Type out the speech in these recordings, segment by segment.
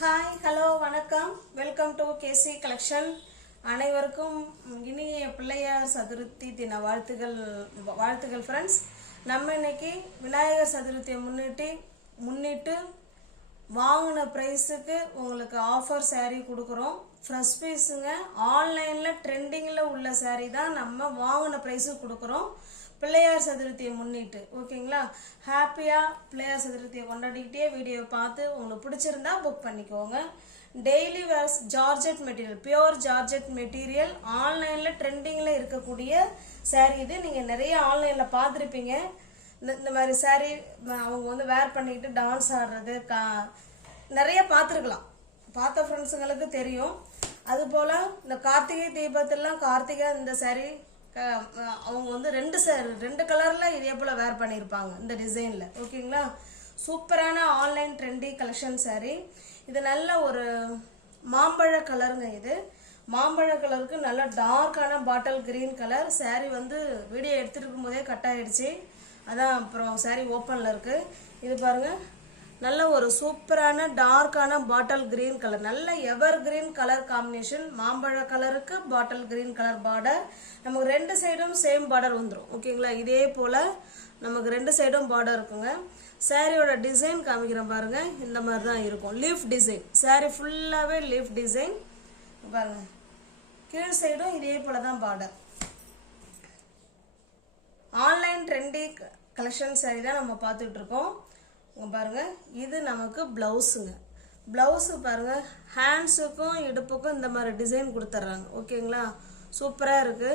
Hi hello வணக்கம் welcome to KC collection. அனைவருக்கும் இனிய பிள்ளையார் சதுர்த்தி தின வாழ்த்துகள் ஃப்ரெண்ட்ஸ். நம்ம இன்னைக்கு விநாயகர் சதுர்த்தியை முன்னிட்டு வாங்கின ப்ரைஸுக்கு உங்களுக்கு ஆஃபர் சாரீ கொடுக்குறோம். ஃப்ரெஷ் பீஸுங்க. ஆன்லைனில் ட்ரெண்டிங்கில் உள்ள சாரீ தான் நம்ம வாங்கின ப்ரைஸுக்கு கொடுக்குறோம். பிள்ளையார் சதுர்த்தியை முன்னிட்டு ஓகேங்களா. ஹாப்பியாக பிள்ளையார் சதுர்த்தியை கொண்டாடிக்கிட்டே வீடியோ பார்த்து உங்களுக்கு பிடிச்சிருந்தா புக் பண்ணிக்கோங்க. Daily wears georgette material, pure georgette material, ஆன்லைனில் ட்ரெண்டிங்கில் இருக்கக்கூடிய சாரீ இது. நீங்கள் நிறைய ஆன்லைனில் பார்த்துருப்பீங்க. இந்த மாதிரி சாரீ அவங்க வேர் பண்ணிக்கிட்டு டான்ஸ் ஆடுறது நிறைய பார்த்துருக்கலாம். பார்த்த ஃப்ரெண்ட்ஸுங்களுக்கு தெரியும். அதுபோல் இந்த கார்த்திகை தீபத்திலாம் கார்த்திகை இந்த சாரீ அவங்க ரெண்டு கலர்ல இதே போல வேர் பண்ணியிருப்பாங்க இந்த டிசைன்ல. ஓகேங்களா. சூப்பரான ஆன்லைன் ட்ரெண்டி கலெக்ஷன் சாரீ இது. நல்ல ஒரு மாம்பழ கலருங்க. இது மாம்பழ கலருக்கு நல்ல டார்க்கான bottle green colour sari. Video எடுத்துட்டு இருக்கும் போதே கட் ஆயிடுச்சு, அதான் அப்புறம் சாரீ ஓப்பன்ல இருக்கு. இது பாருங்க, நல்ல ஒரு சூப்பரான டார்க்கான பாட்டில் கிரீன் கலர், நல்ல எவர் கிரீன் கலர் காம்பினேஷன். மாம்பழ கலருக்கு பாட்டில் கிரீன் கலர் பார்டர். நமக்கு ரெண்டு சைடும் சேம் பார்டர் வந்துடும். ஓகேங்களா. இதே போல நமக்கு ரெண்டு சைடும் பார்டர் இருக்குங்க. சாரியோட டிசைன் காமிக்கிறேன் பாருங்க. இந்த மாதிரி தான் இருக்கும், லீஃப் டிசைன். சாரி ஃபுல்லாவே லீஃப் டிசைன் பாருங்க. கீழ் சைடும் இதே போல தான் border. Online trendy collection sorry தான் நம்ம பார்த்துட்டு இருக்கோம். பாருங்க, இது நமக்கு பிளவுஸுங்க. பிளவுஸு பாருங்க, ஹேண்ட்ஸுக்கும் இடுப்புக்கும் இந்த மாதிரி டிசைன் கொடுத்துட்றாங்க. ஓகேங்களா. சூப்பராக இருக்கு.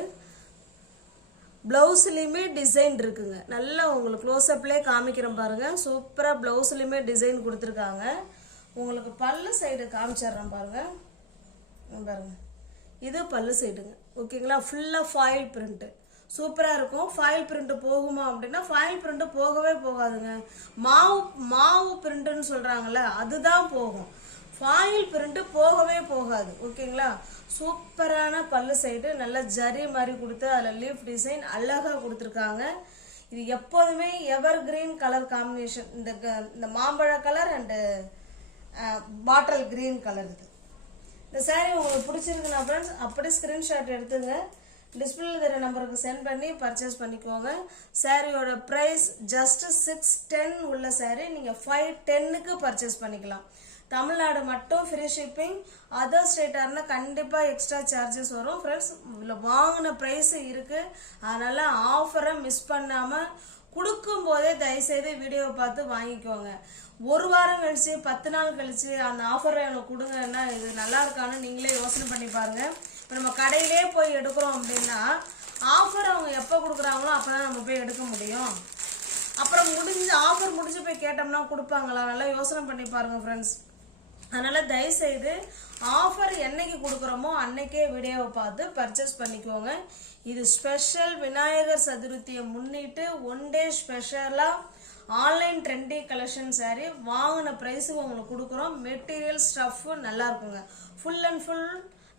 பிளவுஸ்லையுமே டிசைன் இருக்குங்க. நல்லா உங்களுக்கு க்ளோஸ்அப்லேயே காமிக்கிறேன் பாருங்க. சூப்பராக பிளவுஸ்லையுமே டிசைன் கொடுத்துருக்காங்க. உங்களுக்கு பல்லு சைடு காமிச்சிட்றேன் பாருங்க. பாருங்க, இது பல்லு சைடுங்க. ஓகேங்களா. ஃபுல்லாக ஃபாயில் பிரிண்ட்டு சூப்பராக இருக்கும். ஃபாயில் பிரிண்ட் போகுமா அப்படின்னா ஃபாயில் பிரிண்ட் போகவே போகாதுங்க. மாவு பிரிண்ட்டுன்னு சொல்கிறாங்கல்ல, அதுதான் போகும். ஃபாயில் பிரிண்ட் போகவே போகாது. ஓகேங்களா. சூப்பரான பல்லு சைடு நல்ல ஜரி மாதிரி கொடுத்து அதில் லீஃப் டிசைன் அழகாக கொடுத்துருக்காங்க. இது எப்போதுமே எவர் கிரீன் கலர் காம்பினேஷன். இந்த மாம்பழ colour and bottle green colour. இது இந்த சாரீ உங்களுக்கு பிடிச்சிருக்குன்னா ஃப்ரெண்ட்ஸ் அப்படி ஸ்க்ரீன்ஷாட் எடுத்துங்க. டிஸ்பிளேல தர நம்பருக்கு சென்ட் பண்ணி பர்ச்சேஸ் பண்ணிக்கோங்க. சாரியோட ப்ரைஸ் ஜஸ்ட் 610 உள்ள சாரீ நீங்கள் 510க்கு பர்ச்சேஸ் பண்ணிக்கலாம். தமிழ்நாடு மட்டும் ஃப்ரீ ஷிப்பிங். அதர் ஸ்டேட்டாக இருந்தால் கண்டிப்பாக எக்ஸ்ட்ரா சார்ஜஸ் வரும். ஃப்ரெண்ட்ஸ், இதில் வாங்கின ப்ரைஸ் இருக்குது. அதனால் ஆஃபரை மிஸ் பண்ணாமல் கொடுக்கும் போதே தயவுசெய்து வீடியோவை பார்த்து வாங்கிக்கோங்க. ஒரு வாரம் கழிச்சு 10 நாள் கழிச்சு அந்த ஆஃபரை எனக்கு கொடுங்கன்னா இது நல்லா இருக்கான்னு நீங்களே யோசனை பண்ணி பாருங்க. இப்போ நம்ம கடையிலே போய் எடுக்கிறோம் அப்படின்னா ஆஃபர் அவங்க எப்போ கொடுக்குறாங்களோ அப்போ தான் நம்ம போய் எடுக்க முடியும். அப்புறம் ஆஃபர் முடிஞ்சு போய் கேட்டோம்னா கொடுப்பாங்களா? நல்லா யோசனை பண்ணி பாருங்க ஃப்ரெண்ட்ஸ். அதனால் தயவுசெய்து ஆஃபர் என்னைக்கு கொடுக்குறோமோ அன்னைக்கே வீடியோவை பார்த்து பர்ச்சேஸ் பண்ணிக்கோங்க. இது ஸ்பெஷல் விநாயகர் சதுர்த்தியை முன்னிட்டு ஒன் டே ஸ்பெஷலாக ஆன்லைன் ட்ரெண்டி கலெக்ஷன் சாரீ வாங்கின ப்ரைஸுக்கு உங்களுக்கு கொடுக்குறோம். மெட்டீரியல் ஸ்டஃப் நல்லா இருக்குங்க. ஃபுல் அண்ட் ஃபுல்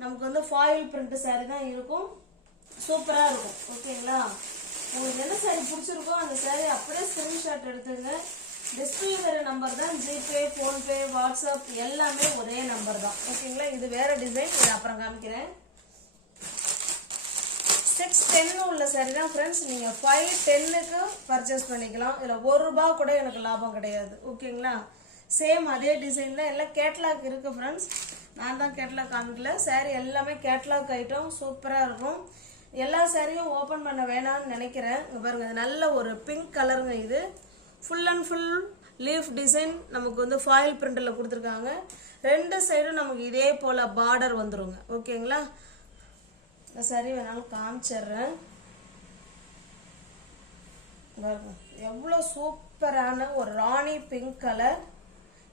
நமக்கு ஃபாயில் பிரிண்ட் சாரீ தான் இருக்கும். சூப்பராக இருக்கும். ஓகேங்களா. உங்களுக்கு என்ன சாரீ பிடிச்சிருக்கோ அந்த சாரீ அப்படியே ஸ்க்ரீன்ஷாட் எடுத்துங்க. டிஸ்பிளே வேற நம்பர் தான். ஜிபே, ஃபோன்பே, வாட்ஸ்அப் எல்லாமே ஒரே நம்பர் தான். ஓகேங்களா. இது வேற டிசைன், இது அப்புறம் காமிக்கிறேன். 610 உள்ள சாரி தான் ஃப்ரெண்ட்ஸ். நீங்கள் 510க்கு பர்ச்சேஸ் பண்ணிக்கலாம். இதில் ₹1 கூட எனக்கு லாபம் கிடையாது. ஓகேங்களா. சேம் அதே டிசைன் தான். எல்லாம் கேட்லாக் இருக்குது ஃப்ரெண்ட்ஸ். நான் தான் கேட்லாக் காமிக்கல. சாரீ எல்லாமே கேட்லாக் ஐட்டம். சூப்பராக இருக்கும். எல்லா சாரியும் ஓப்பன் பண்ண வேணாம்னு நினைக்கிறேன். இங்கே பாருங்கள், இது நல்ல ஒரு பிங்க் கலருங்க. இது full and full leaf design நமக்கு ஃபாயில் பிரிண்டில் கொடுத்துருக்காங்க. ரெண்டு சைடும் நமக்கு இதே போல் பார்டர் வந்துருங்க. ஓகேங்களா. இந்த சாரி வேணாலும் காமிச்சிடுறேன். எவ்வளோ சூப்பரான ஒரு ராணி பிங்க் கலர்.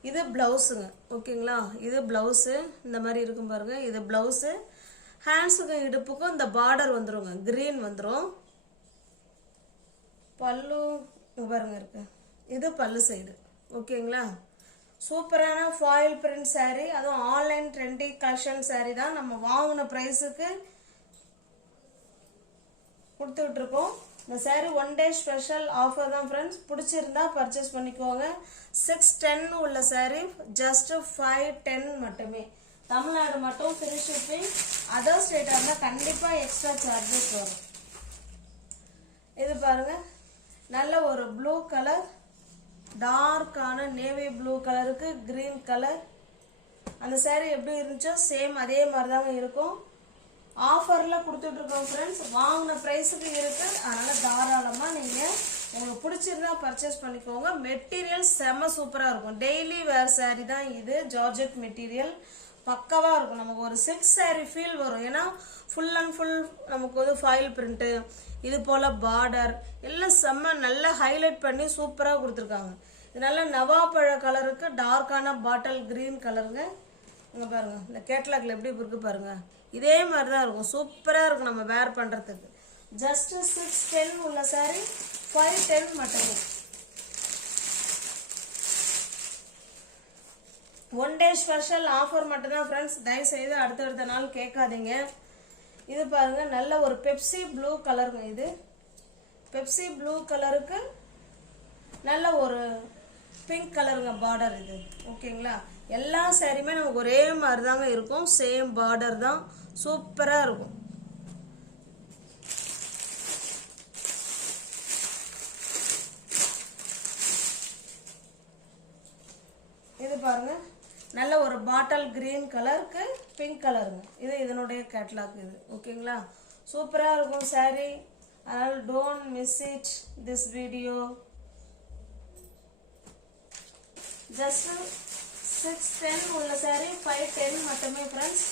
இது பிளவுஸுங்க. ஓகேங்களா. இது பிளவுஸு இந்த மாதிரி இருக்கும் பாருங்க. இது பிளவுஸு. ஹேண்ட்ஸுக்கும் இடுப்புக்கும் இந்த பார்டர் வந்துருங்க, கிரீன் வந்துடும். பல்லு பாருங்க இருக்கு. இது பல்லு சைடு. ஓகேங்களா. சூப்பரான ஃபாயில் பிரிண்ட் சாரீ, அதுவும் ஆன்லைன் ட்ரெண்டி கலெக்ஷன் சாரீ தான் நம்ம வாங்கின ப்ரைஸுக்கு கொடுத்துட்டு இருக்கோம். இந்த saree 1 day ஸ்பெஷல் ஆஃபர் தான் ஃப்ரெண்ட்ஸ். பிடிச்சிருந்தா பர்ச்சேஸ் பண்ணிக்கோங்க. 610 உள்ள saree ஜஸ்ட் 510 மட்டுமே. தமிழ்நாடு மட்டும் ஃப்ரீ ஷிப்பிங். அதர் ஸ்டேட்டாக இருந்தால் கண்டிப்பாக எக்ஸ்ட்ரா சார்ஜஸ் வரும். இது பாருங்க, நல்ல ஒரு ப்ளூ கலர், டார்க்கான நேவி ப்ளூ கலருக்கு கிரீன் கலர். அந்த saree எப்படி இருந்துச்சோ சேம் அதே மாதிரி தாங்க இருக்கும். ஆஃபரில் கொடுத்துட்ருக்கோம் ஃப்ரெண்ட்ஸ். வாங்கின ப்ரைஸுக்கு இருக்குது. அதனால் தாராளமாக நீங்கள் உங்களுக்கு பிடிச்சிருந்தா பர்ச்சேஸ் பண்ணிக்கோங்க. மெட்டீரியல் செம்ம சூப்பராக இருக்கும். டெய்லி வேர் saree தான் இது. ஜார்ஜெட் மெட்டீரியல் பக்காவாக இருக்கும். நமக்கு ஒரு சில்க் saree ஃபீல் வரும். ஏன்னா ஃபுல் அண்ட் ஃபுல் நமக்கு வந்து ஃபாயில் பிரிண்ட்டு, இது போல் பார்டர் எல்லாம் செம்ம நல்லா ஹைலைட் பண்ணி சூப்பராக கொடுத்துருக்காங்க. இது நல்ல நவாப்பழ கலருக்கு டார்க்கான பாட்டில் கிரீன் கலருங்க. இங்கே பாருங்கள், இந்த கேட்லாக்ல எப்படி இருக்கு பாருங்கள். இதே மாதிரி தான் இருக்கும். சூப்பராக இருக்கும் நம்ம வேர் பண்ணுறதுக்கு. ஜஸ்ட் 610 உள்ள saree 510 மட்டுமே. 1 day ஸ்பெஷல் ஆஃபர் மட்டும்தான் ஃப்ரெண்ட்ஸ். தயவுசெய்து அடுத்தடுத்த நாள் கேட்காதீங்க. இது பாருங்க, நல்ல ஒரு பெப்சி ப்ளூ கலருங்க. இது பெப்சி ப்ளூ கலருக்கு நல்ல ஒரு பிங்க் கலருங்க பார்டர். இது ஓகேங்களா? எல்லா சாரியுமே நமக்கு ஒரே மாதிரி தாங்க இருக்கும். சேம் பார்டர் தான். சூப்பராக இருக்கும். இது பாருங்க, நல்ல ஒரு பாட்டில் கிரீன் கலருக்கு பிங்க் கலருங்க. இது இதனுடைய கேட்லாக். இது ஓகேங்களா? சூப்பராக இருக்கும் saree. அதனால் don't miss it this video. Just 610 உள்ள saree 510 மட்டுமே ஃப்ரெண்ட்ஸ்.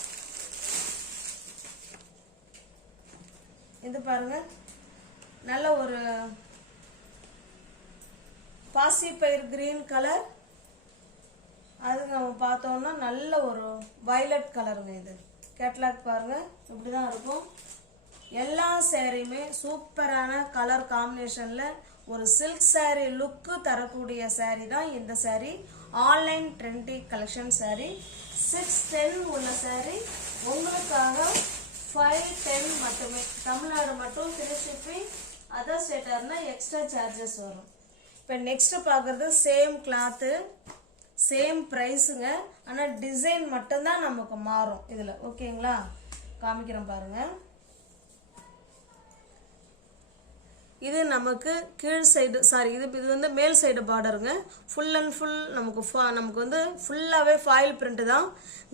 இது பாருங்க, நல்ல ஒரு பாசி பயிர் கிரீன் கலர். அது நம்ம பார்த்தோம்னா நல்ல ஒரு வயலட் கலருங்க. இது கேட்லாக் பாருங்க, இப்படி தான் இருக்கும். எல்லா சாரியுமே சூப்பரான கலர் காம்பினேஷனில் ஒரு சில்க் saree லுக்கு தரக்கூடிய saree தான் இந்த saree. Online trendy collection saree 610 உள்ள saree உங்களுக்காக 510 மட்டுமே. தமிழ்நாடு மட்டும் ஃப்ரீ ஷிப்பிங். அதர் ஸ்டேட்டாக இருந்தால் எக்ஸ்ட்ரா சார்ஜஸ் வரும். இப்போ நெக்ஸ்ட் பார்க்குறது சேம் கிளாத்து, சேம் ப்ரைஸுங்க. ஆனால் டிசைன் மட்டும்தான் நமக்கு மாறும் இதில். ஓகேங்களா? காமிக்கிறேன் பாருங்கள். இது நமக்கு கீழ் சைடு, சாரி இது வந்து மேல் சைடு பார்டருங்க. ஃபுல் அண்ட் ஃபுல் நமக்கு வந்து ஃபுல்லாகவே ஃபாயில் பிரிண்ட் தான்.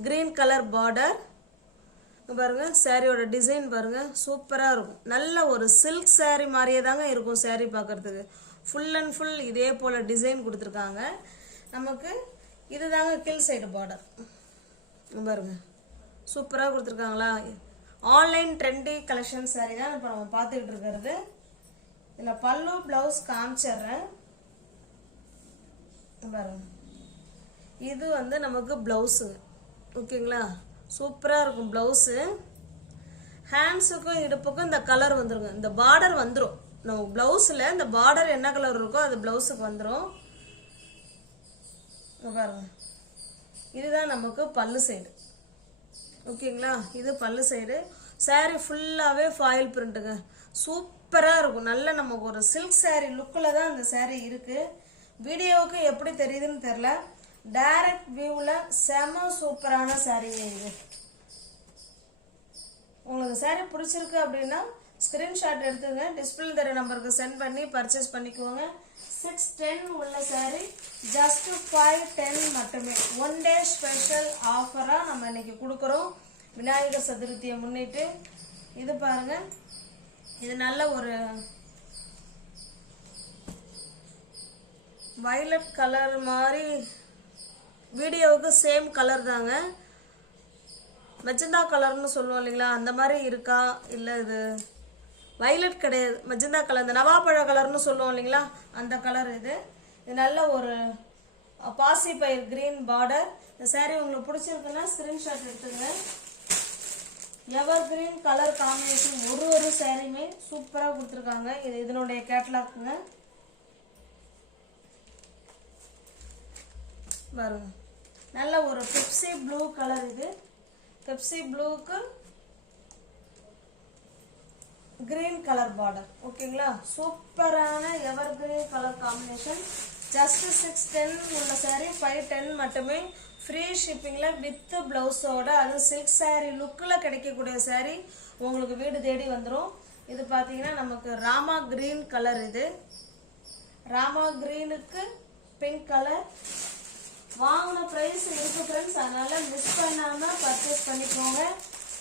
கிரீன் கலர் பார்டர் பாருங்க. சாரியோட டிசைன் பாருங்க, சூப்பராக இருக்கும். நல்ல ஒரு சில்க் saree மாதிரியே தாங்க இருக்கும் saree பார்க்கறதுக்கு. ஃபுல் அண்ட் ஃபுல் இதே போல் டிசைன் கொடுத்துருக்காங்க. நமக்கு இது தாங்க கீழ் சைடு பார்டர் பாருங்க. சூப்பராக கொடுத்துருக்காங்களா? ஆன்லைன் ட்ரெண்டி கலெக்ஷன் saree தான் இப்போ நம்ம பார்த்துக்கிட்டு இருக்கிறது. இதில் பல்லு ப்ளவுஸ் காமிச்சிட்றேன் பாருங்க. இது வந்து நமக்கு ப்ளவுஸுங்க. ஓகேங்களா? சூப்பராக இருக்கும் ப்ளவுஸு. ஹேண்ட்ஸுக்கும் இடுப்புக்கும் இந்த கலர் வந்துருங்க. இந்த பார்டர் வந்துடும். நம்ம ப்ளவுஸில் இந்த பார்டர் என்ன கலர் இருக்கோ அது ப்ளவுஸுக்கு வந்துடும். பாருங்க, இதுதான் நமக்கு பல்லு சைடு. ஓகேங்களா? இது பல்லு சைடு. saree ஃபுல்லாகவே ஃபாயில் பிரிண்ட்டுங்க. சூப்பராக இருக்கும். நல்ல நமக்கு ஒரு சில்க் saree லுக்கில் தான் இந்த saree இருக்குது. வீடியோவுக்கு எப்படி தெரியுதுன்னு தெரில. டைரக்ட் வியூவில் செம சூப்பரான சாரீங்க இது. உங்களுக்கு saree பிடிச்சிருக்கு அப்படின்னா ஸ்க்ரீன்ஷாட் எடுத்துங்க. டிஸ்பிளே தர நம்பருக்கு சென்ட் பண்ணி பர்ச்சேஸ் பண்ணிக்கோங்க. 610 உள்ள saree ஜஸ்ட் 510 மட்டுமே. 1 day ஸ்பெஷல் ஆஃபராக நம்ம இன்னைக்கு கொடுக்குறோம் விநாயகர் சதுர்த்தியை முன்னிட்டு. இது பாருங்க, இது நல்ல ஒரு வயலட் கலர் மாதிரி. வீடியோவுக்கு சேம் கலர் தாங்க. மெஜந்தா கலர்னு சொல்லுவோம் இல்லைங்களா, அந்த மாதிரி இருக்கா? இல்லை, இது வயலட் கிடையாது, மெஜந்தா கலர். இந்த நவாப்பழ கலர்னு சொல்லுவோம் இல்லைங்களா, அந்த கலர் இது. இது நல்ல ஒரு பாசி பயிர் கிரீன் பார்டர். இந்த saree உங்களுக்கு பிடிச்சிருக்குன்னா ஸ்க்ரீன்ஷாட் எடுத்துங்க. எவர் கிரீன் கலர் காம்பினேஷன். ஒரு சாரியுமே சூப்பராக கொடுத்துருக்காங்க. இது இதனுடைய கேட்லாக்குங்க பாருங்க. நல்ல ஒரு பெப்சி ப்ளூ கலர். இது பெப்சி ப்ளூக்கு கிரீன் கலர் பார்டர். ஓகேங்களா, சூப்பரான எவர் கிரீன் கலர் காம்பினேஷன். ஜஸ்ட் 610 உள்ள சாரி 510 மட்டுமே. ஃப்ரீ ஷிப்பிங்ல வித் பிளவுஸோட, அது சில்க் சாரி லுக்கில் கிடைக்கக்கூடிய சாரி உங்களுக்கு வீடு தேடி வந்துடும். இது பார்த்தீங்கன்னா நமக்கு ராமா கிரீன் கலர். இது ராமா கிரீனுக்கு பிங்க் கலர். வாங்கின ப்ரைஸ் இருக்கு ஃப்ரெண்ட்ஸ், அதனால மிஸ் பண்ணாமல் பர்ச்சேஸ் பண்ணிக்கோங்க.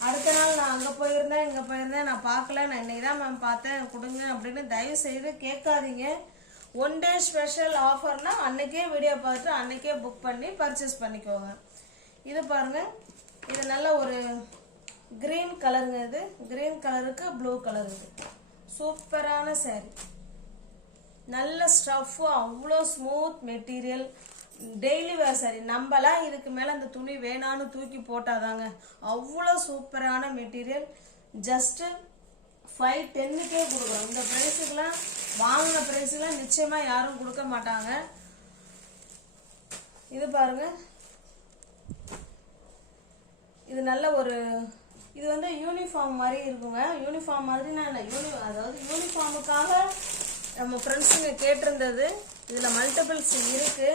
அடுத்த நாள் நான் அங்கே போயிருந்தேன் இங்கே போயிருந்தேன் நான் பார்க்கல, நான் இன்னைக்கு தான் மேம் பார்த்தேன் கொடுங்க அப்படின்னு தயவு செய்து கேட்காதீங்க. ஒன் டே ஸ்பெஷல் ஆஃபர்னா அன்னைக்கே வீடியோ பார்த்துட்டு அன்னைக்கே புக் பண்ணி பர்ச்சேஸ் பண்ணிக்கோங்க. இது பாருங்க, இது நல்ல ஒரு கிரீன் கலருங்க. இது கிரீன் கலருக்கு ப்ளூ கலர். இது சூப்பரான சாரி, நல்ல ஸ்டஃப், அவ்வளோ ஸ்மூத் மெட்டீரியல், டெய்லி வேர் சாரி. நம்மளாம் இதுக்கு மேலே அந்த துணி வேணான்னு தூக்கி போட்டாதாங்க. அவ்வளோ சூப்பரான மெட்டீரியல். ஜஸ்ட்டு 510க்கே கொடுக்குறோம். இந்த ப்ரைஸுக்கெலாம் வாங்கின ப்ரைஸுக்கெலாம் நிச்சயமாக யாரும் கொடுக்க மாட்டாங்க. இது பாருங்க, இது நல்ல ஒரு, இது வந்து யூனிஃபார்ம் மாதிரி இருக்குங்க. யூனிஃபார்ம் மாதிரினா அதாவது யூனிஃபார்முக்காக நம்ம ஃப்ரெண்ட்ஸுங்க கேட்டிருந்தது. இதில் மல்டிபிள்ஸ் இருக்கு.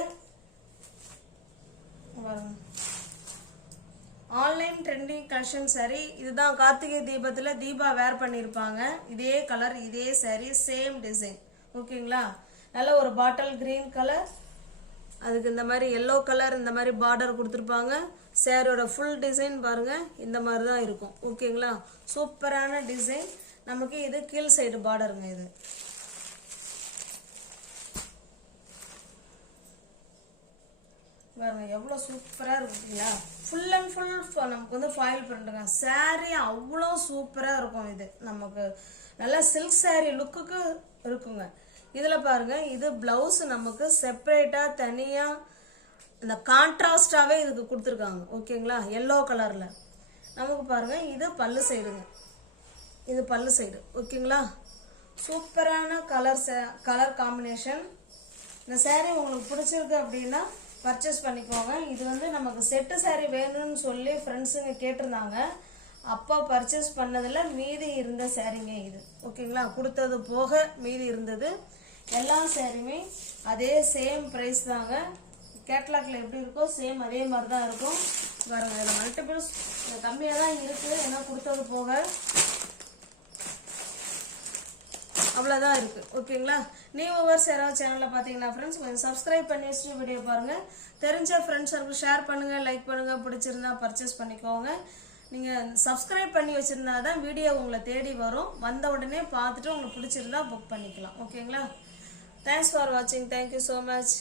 Online trending collection sorry. இதுதான் கார்த்திகை தீபத்தில் தீபா வேர் பண்ணியிருப்பாங்க. இதே கலர், இதே சாரி, சேம் டிசைன். ஓகேங்களா, நல்ல ஒரு பாட்டில் கிரீன் கலர், அதுக்கு இந்த மாதிரி எல்லோ கலர் இந்த மாதிரி பார்டர் கொடுத்துருப்பாங்க. சாரியோட ஃபுல் டிசைன் பாருங்க, இந்த மாதிரி தான் இருக்கும். ஓகேங்களா, சூப்பரான டிசைன். நமக்கு இது கீழ் சைடு பார்டருங்க. இது பாருங்க எவ்வளோ சூப்பராக இருக்குங்களா. ஃபுல் அண்ட் ஃபுல் நமக்கு வந்து ஃபாயில் பிரிண்ட்டுங்க. சாரி அவ்வளோ சூப்பராக இருக்கும். இது நமக்கு நல்லா சில்க் சாரி லுக்குக்கு இருக்குங்க. இதில் பாருங்க, இது பிளவுஸ் நமக்கு செப்பரேட்டாக தனியாக இந்த கான்ட்ராஸ்டாகவே இதுக்கு கொடுத்துருக்காங்க. ஓகேங்களா, எல்லோ கலரில். நமக்கு பாருங்க, இது பல்லு சைடுங்க. இது பல்லு சைடு. ஓகேங்களா, சூப்பரான கலர் காம்பினேஷன். இந்த சாரி உங்களுக்கு பிடிச்சிருக்கு அப்படின்னா பர்ச்சேஸ் பண்ணிக்கோங்க. இது வந்து நமக்கு செட்டு சாரி வேணும்னு சொல்லி ஃப்ரெண்ட்ஸுங்க கேட்டிருந்தாங்க. அப்போ பர்ச்சேஸ் பண்ணதில் மீதி இருந்த சாரிங்க இது. ஓகேங்களா, கொடுத்தது போக மீதி இருந்தது. எல்லா சாரியுமே அதே சேம் ப்ரைஸ் தாங்க. கேட்லாக்ல எப்படி இருக்கோ சேம் அதே மாதிரி தான் இருக்கும். பாருங்க, இதில் மல்டிபிள்ஸ் கம்மியாக தான் இருக்குது, ஏன்னா கொடுத்தது போக அவ்வளோதான் இருக்குது. ஓகேங்களா, நியூ வியூவர்ஸ் யாராவது சேனலில் பார்த்தீங்கன்னா ஃப்ரெண்ட்ஸ் கொஞ்சம் சப்ஸ்கிரைப் பண்ணி வச்சுட்டு வீடியோ பாருங்கள். தெரிஞ்ச ஃப்ரெண்ட்ஸுக்கு ஷேர் பண்ணுங்கள், லைக் பண்ணுங்கள், பிடிச்சிருந்தா பர்ச்சேஸ் பண்ணிக்கோங்க. நீங்கள் சப்ஸ்கிரைப் பண்ணி வச்சுருந்தா தான் வீடியோ உங்களை தேடி வரும். வந்த உடனே பார்த்துட்டு உங்களுக்கு பிடிச்சிருந்தா புக் பண்ணிக்கலாம். ஓகேங்களா, தேங்க்ஸ் ஃபார் வாட்சிங். Thank you so much.